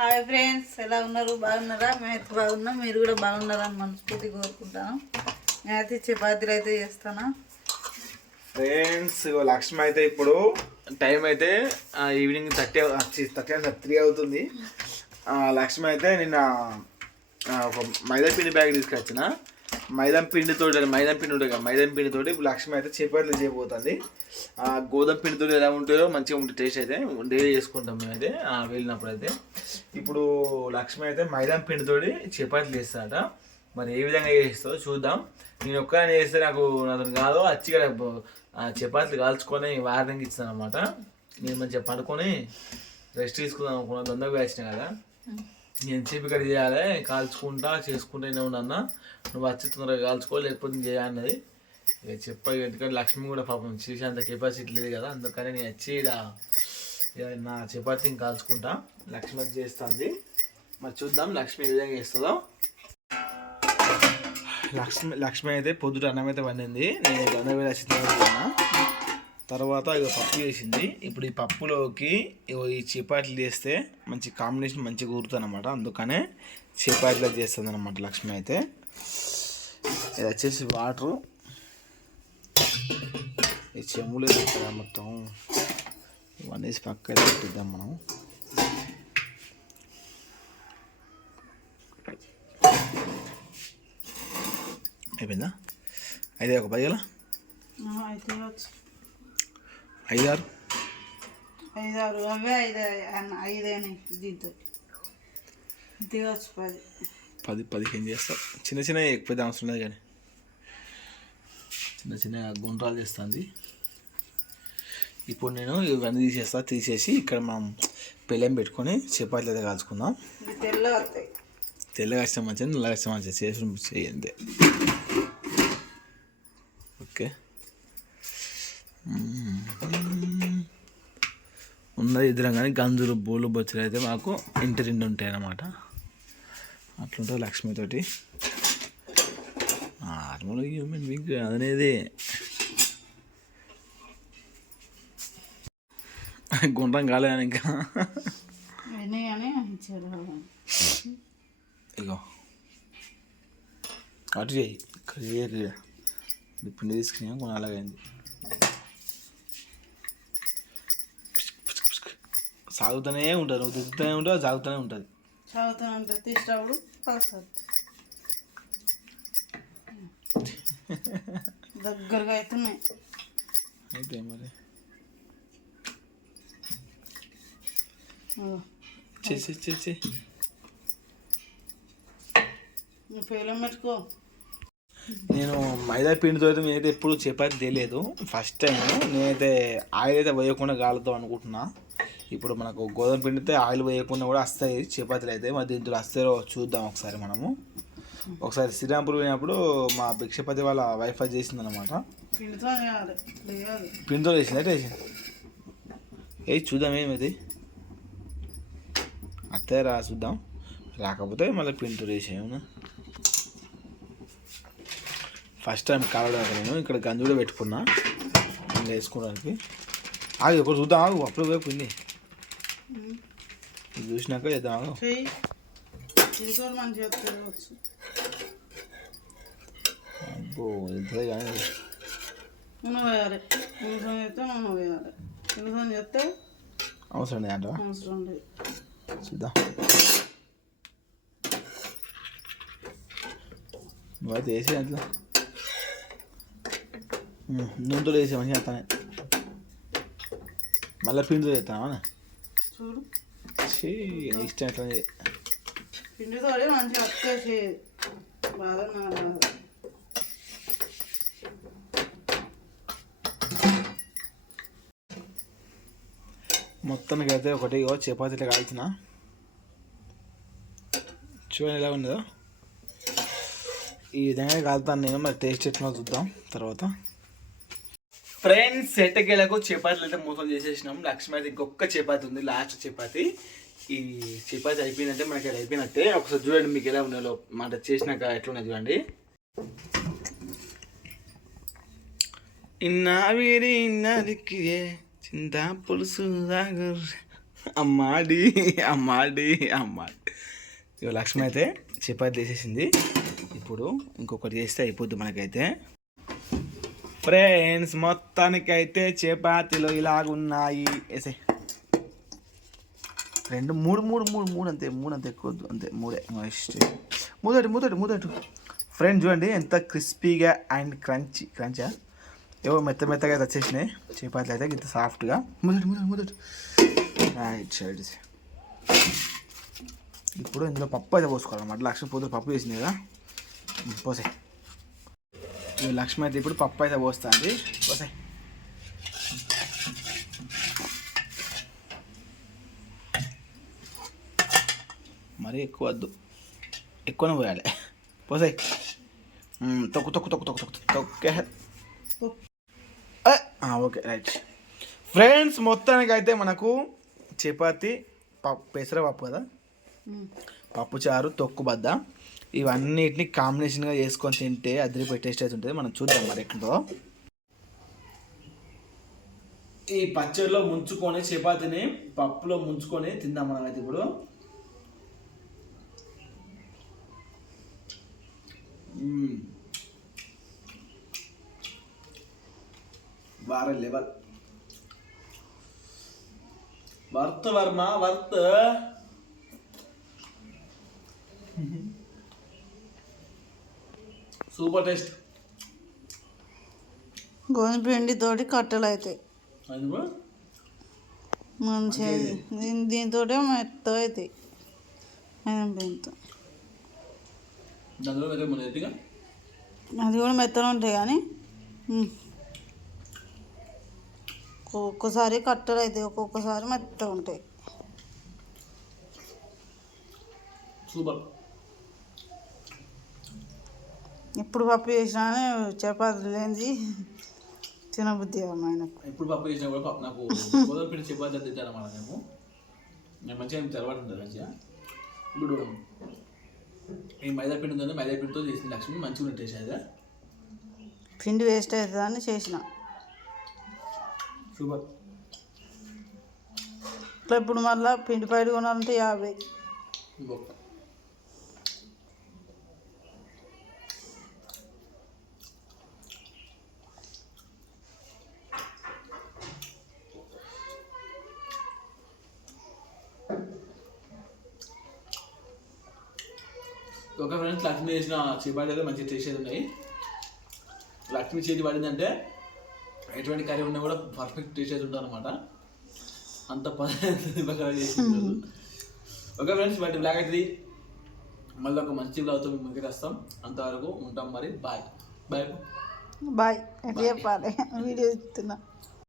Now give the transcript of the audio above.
Hi friends ఎలా ఉన్నారు? బాగున్నారా? మేమైతే బాగున్నాం. మీరు కూడా బాగున్నారని మనస్ఫూర్తి కోరుకుంటాను. నేనైతే చపాతీలు అయితే చేస్తాను? ఫ్రెండ్స్ లక్ష్మి అయితే ఇప్పుడు టైం అయితే ఈవినింగ్ థర్టీ థర్టీ త్రీ అవుతుంది. లక్ష్మి అయితే నిన్న ఒక మైదా పిండి బ్యాగ్ తీసుకొచ్చిన. మైదాం పిండితో మైదాం పిండి ఉంటుంది కదా మైదాం పిండితోటి ఇప్పుడు లక్ష్మి అయితే చపాతీలు చేయబోతుంది. ఆ, గోధుమ పిండితో ఎలా ఉంటుందో మంచిగా ఉంటుంది టేస్ట్ అయితే డైలీ చేసుకుంటాం మేమైతే వెళ్ళినప్పుడు అయితే ఇప్పుడు లక్ష్మి అయితే మైదాం పిండితోటి చపాతీలు చేస్తాడట మరి ఏ విధంగా చేస్తుందో చూద్దాం. నేను ఒక్కనే చేస్తే నాకు అతను కాదు అచ్చిగా ఆ చపాతీలు కాల్చుకొని వారానికి ఇస్తాను అనమాట నేను మంచిగా పడుకొని రెస్ట్ తీసుకుందాం అనుకున్నా తొందరగా వేసిన కదా. నేను చెప్పి ఇక్కడ చేయాలి కాల్చుకుంటా చేసుకుంటూనే ఉండన్నా నువ్వు వచ్చి తొందరగా కాల్చుకో లేకపోతే నేను చేయాలన్నది ఇక చెప్ప ఎందుకంటే లక్ష్మి కూడా పాపం చేసే అంత కెపాసిటీ లేదు కదా అందుకని నేను వచ్చి ఇక నా చపాతీని కాల్చుకుంటా. లక్ష్మి అది చేస్తుంది. మరి చూద్దాం లక్ష్మి ఏ విధంగా చేస్తుందో. లక్ష్మి లక్ష్మి అయితే పొద్దుట అన్నం అయితే వండింది. నేను అన్నం వేళ చిన్న తర్వాత ఇక పప్పు చేసింది. ఇప్పుడు ఈ పప్పులోకి ఇగో ఈ చపాతీలు చేస్తే మంచి కాంబినేషన్ మంచిగా కూరుతుంది అనమాట అందుకనే చపాతీలు చేస్తుంది అనమాట లక్ష్మి అయితే. ఇది వచ్చేసి వాటరు. ఈ చెమ్ములు కదా మొత్తం. ఇవన్నీ పక్కన పెట్టిద్దాం మనం. అయిపోయిందా? అయితే ఒక పదివేల అయితే ఐదారు? ఐదారు అవే ఐదు అన్న ఐదేని దీంతో దిగచ్చు పది. పది పదిహేను చేస్తారు చిన్న చిన్న ఎక్కువ అవసరం లేదు కానీ. చిన్న చిన్న గుండ్రాలు చేస్తుంది. ఇప్పుడు నేను ఇవన్నీ తీసేస్తా తీసేసి ఇక్కడ మనం పెళ్ళం పెట్టుకొని చపాతీలు అయితే కాల్చుకుందాం. తెల్లగా ఇష్టం మంచిది నల్లగా ఇష్టం మంచిది. చేసి చేయండి ఓకే మ్మ్. ఉన్నది ఇద్దరం కానీ గంజులు బోలు బొచ్చులు అయితే మాకు ఇంటి రెండు ఉంటాయి అన్నమాట. అట్లుంటుంది లక్ష్మితోటి నార్మల్ హ్యూమన్ బీయింగ్ అదనేది. గుండ్రం కాలేదు ఇంకా. ఇగో. అటు చేయి ఇక్కడ చేయకు ఇది పిండి తీసుకుని అలాగైంది సాగుతూనే ఉంటుంది నువ్వు తిరుగుతూనే ఉంటావు సాగుతూనే ఉంటుంది చదువుతూ ఉంటే తీసినప్పుడు పలసద్దు దగ్గరగా అవుతున్నాయి అయితే మరి. ఇదిగో. చేసి చేసి నువ్వు పేలం పెట్టుకో. నేను మైదా పిండితో అయితే నేనైతే ఎప్పుడు చపాతి తెలియదు ఫస్ట్ టైం నేనైతే ఆయిల్ అయితే వేయకుండా కాలుతాం అనుకుంటున్నా ఇప్పుడు మనకు గోధుమ పిండితే ఆయిల్ వేయకుండా కూడా వస్తాయి. చపాతీలు అయితే మరి దీంట్లో వస్తాయో చూద్దాం ఒకసారి మనము. ఒకసారి శ్రీరాంపూర్ పోయినప్పుడు మా భిక్షపతి వాళ్ళ వైఫ్ చేసింది అనమాట పిండితో వేసింది అయితే వేసింది ఏ చూద్దాం ఏమిది? అత్తే రా చూద్దాం. రాకపోతే మళ్ళీ పిండితో వేసేయము ఫస్ట్ టైం కాలడానికి నేను ఇక్కడ గంజు కూడా పెట్టుకున్నా. వేసుకోవడానికి. ఆగి ఒకటి చూద్దాం. అప్పుడు పోయి పిండి. చూసినాక చేద్దాం చెయ్యి. పిండితో మంచిగా తిరగచ్చు. అబ్బో ఇంతే కానీ నూనె వేయాలి చేస్తే నూనె వేయాలి పిండితో చేస్తే అవసరం లేదు అంటవా అవసరం లేదు. చూద్దాం. నువ్వైతే వేసి అట్లా. నూనెతో వేసే మంచిగా చేస్తానే మళ్ళీ పిండితో చేస్తావా? చూడు. ఇష్టం ఎట్లా చేయి. పిండితో మంచిగా బాగా నా బాగా మొత్తానికి అయితే ఒకటి చపాతీలు కాల్చిన. చూడండి ఎలా ఉన్నదో. ఈ విధంగా కాలుతాను నేను మరి టేస్ట్ ఎట్లా చూద్దాం తర్వాత. ఫ్రెండ్స్ ఎట్టకేలకు చపాతీలు అయితే మూతం చేసేసినాం లక్ష్మి అయితే ఇంకొక చపాతి ఉంది లాస్ట్ చపాతి. ఈ చపాతి అయిపోయినట్టే మనకి అది అయిపోయినట్టే. ఒకసారి చూడండి మీకు ఎలా ఉండాలో మాట చేసినాక ఎట్లున్నది చూడండి. ఇన్నా వీరి ఇన్నదికి చింత పులుసు అమ్మాడి అమ్మాడి అమ్మాడి. లక్ష్మి అయితే చపాతి చేసేసింది ఇప్పుడు ఇంకొకటి చేస్తే అయిపోద్ది మనకైతే. ఫ్రెండ్స్ మొత్తానికైతే చపాతీలు ఇలాగున్నాయి. వేసే రెండు మూడు మూడు మూడు మూడు అంతే మూడు అంతే ఎక్కువ అంతే మూడే. నెక్స్ట్ మూదటి మూదటి మూదటి. ఫ్రెండ్ చూడండి ఎంత క్రిస్పీగా అండ్ క్రంచీ క్రంచా? ఏవో మెత్త మెత్తగా అయితే వచ్చేసినాయి చపాతీలు అయితే ఇంత సాఫ్ట్గా. మొదటి మొదటి మొదటి. రైట్ సైడ్ ఇప్పుడు ఇందులో పప్పు అయితే పోసుకోవాలన్నమాట. లక్ష పొద్దున పప్పు వేసింది కదా. పోసే లక్ష్మి అయితే ఇప్పుడు పప్పు అయితే పోస్తుంది. పోసే. మరీ ఎక్కువ వద్దు. ఎక్కువనే పోయాలి. పోసాయి తొక్కు తొక్కు తొక్కు తొక్కు తొక్కు తొక్కే. Okay right. ఫ్రెండ్స్ మొత్తానికి అయితే మనకు చపాతి పప్పు పెసరపప్పు కదా? పప్పు చారు తొక్కు బద్ద. ఇవన్నిటిని కాంబినేషన్గా చేసుకొని తింటే అదిరిపోయి టేస్ట్ అయితే ఉంటుంది. మనం చూద్దాం మరి ఎక్కడో ఈ పచ్చడిలో ముంచుకొని చపాతీని పప్పులో ముంచుకొని తిందాం మనం అయితే ఇప్పుడు. మ్మ్. వార లెవెల్. వర్త్ వర్మ వర్త్. Super taste. గోధుమ పిండి తోటి కట్టెలు అవుతాయి మంచిగా దీని దీంతో మెత్తగా అవుతాయి పిండితో. అది కూడా మెత్తగా ఉంటాయి కానీ. ఒక్కొక్కసారి కట్టెలు అవుతాయి ఒక్కొక్కసారి మెత్తగా ఉంటాయి. సూపర్. ఇప్పుడు పప్పు చేసినా చపాతీ లేనిది తినబుద్ధి అమ్మ ఆయనకు. ఎప్పుడు పప్పు చేసినా కూడా పప్పు నాకు గోధుమ పిండి చపాతి తింటాను అన్నమాట నేను నేను మంచిగా తెలవాటు ఉంటుంది మంచిగా? ఇప్పుడు ఈ మైదా పిండి ఉందంటే మైదా పిండితో చేసిన లక్ష్మి మంచిగా ఉంటుంది అయితే పిండి వేస్ట్ అవుతుందని చేసిన. సూపర్. ఇట్లా ఇప్పుడు మళ్ళీ పిండి పైన కొనాలంటే యాభై. ఒక ఫ్రెండ్స్ లక్ష్మి చేసిన చపాతీ అయితే మంచిగా టేస్ట్ అయితే ఉన్నాయి. లక్ష్మి చేతి పడిందంటే ఎటువంటి కర్రీ ఉన్నా కూడా పర్ఫెక్ట్ టేస్ట్ అయితే ఉంటుంది అనమాట అంత చేసింది ఓకే ఫ్రెండ్స్ బయట బ్లాక్ అవుతుంది మళ్ళీ ఒక మంచి బ్లాగ్తో మేము ముందుకు వస్తాం అంతవరకు ఉంటాం మరి. బాయ్ బాయ్ బాయ్ చెప్పాలి? వీడియో ఇస్తున్నా